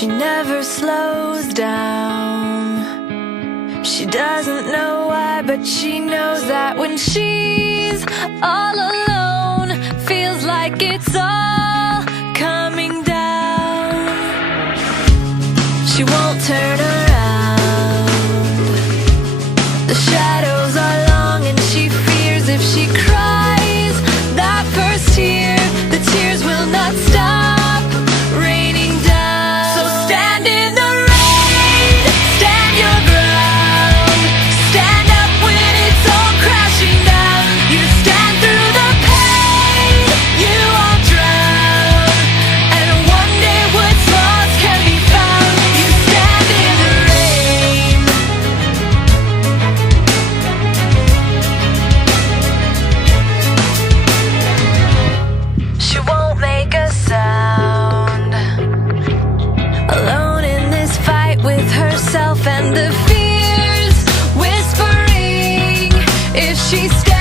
She never slows down. She doesn't know why, but she knows that when she's all alone, feels like it's all coming down. She won't turn around. The shadows are long and she fears if she cries that first tear, the tears will not stop raining down. So stand in the rain, stand your ground, stand up when it's all crashing down. You stand through the pain, you won't drown, and one day what's lost can be found. You stand in the rain. She won't make a sound, alone in this fight with herself and the fears whispering if she stays.